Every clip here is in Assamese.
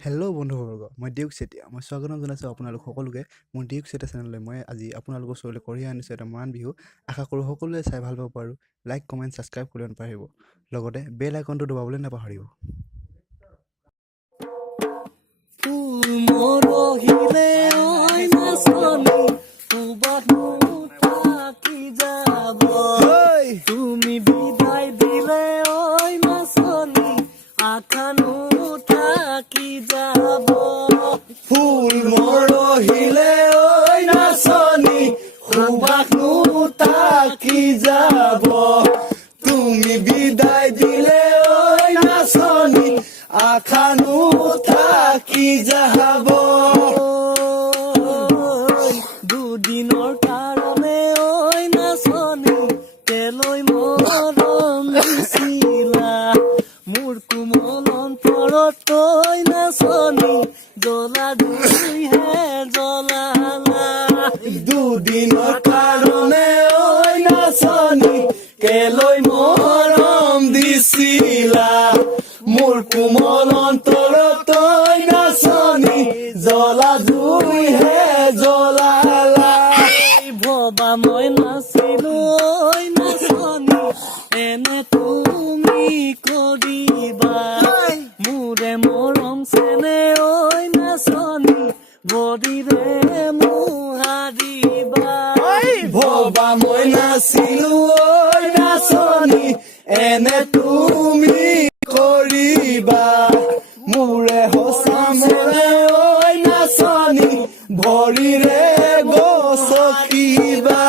হেল্ল' বন্ধুবৰ্গ মই ডিউক চেতিয়া মই স্বাগতম জনাইছোঁ আপোনালোক সকলোকে মোৰ ডিউক চেতিয়া চেনেললৈ মই আজি আপোনালোকৰ ওচৰলৈ কঢ়িয়াই আনিছোঁ এটা মৰাণ বিহু আশা কৰোঁ সকলোৱে চাই ভাল পাব পাৰোঁ লাইক কমেণ্ট ছাবস্ক্ৰাইব কৰিব নাপাহৰিব লগতে বেল আইকনটো দবাবলৈ নাপাহৰিব তুমি বিদায় দিলে ওই মাসনি আখানো থাকি যাব ফুল মরহিলে ওই নাচনি সুবাসনো থাকি যাব তুমি বিদায় দিলে ওই নাচনি আখানো থাকি যাব দুদিনৰ কাৰণে ওই নাচনি তেলৈ মৰম দিছিলা মোৰ কোমল অন্তৰত তই নাচনি জ্বলা জুইহে জ্বলালা দুদিনৰ কাৰণে ঐ নাচনি কেলৈ মৰম দিছিলা মোৰ কোমল অন্তৰত তই নাচনি জ্বলা জুইহে জ্বলালা ভবা মই নাছিলো ঐ নাচনি এনে তুমি কৰিবা মোৰে মৰম চেনে ঐ নাচনি বদিৰে মোহাৰিবা ভবা মই নাছিলো ঐ নাচনি এনে তুমি কৰিবা মোৰে সঁচা মেলে ঐ নাচনি ভৰিৰে গছকিবা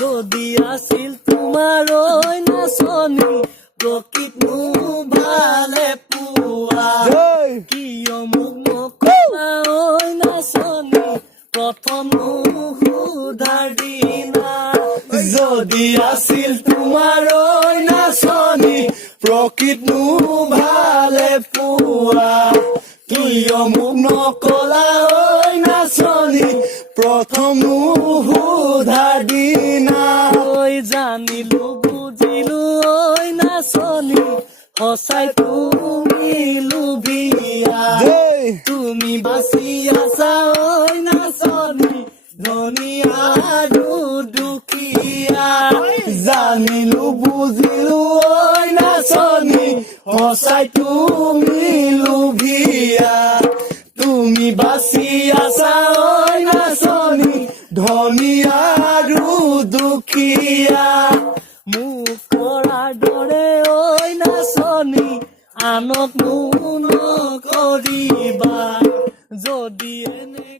যদি আছিল তোমাৰ ঐ নাচনি প্ৰকৃত ভালে পোৱা কিয় মোক নকলা ঐ নাচনি প্ৰথম সুধাৰ দিনা যদি আছিল তোমাৰ ঐ নাচনি প্ৰকৃত ভালে পোৱা কিয় মোক নকলা ঐ নাচনি প্ৰথম সুধাৰ দিনা ঐ জানিলো বুজিলো ঐ নাচনি সঁচাই তুমি লোভিয়া তুমি বাচি আছা ঐ নাচনি ধনী আৰু দুখীয়া জানিলো বুজিলো ঐ নাচনি সঁচাই তুমি লোভিয়া তুমি বাচি আছা ঐ নাচনি ধনী আৰু দুখীয়া মোক কৰাৰ দৰে ঐ নাচনি আনক নকৰিবা যদি এনে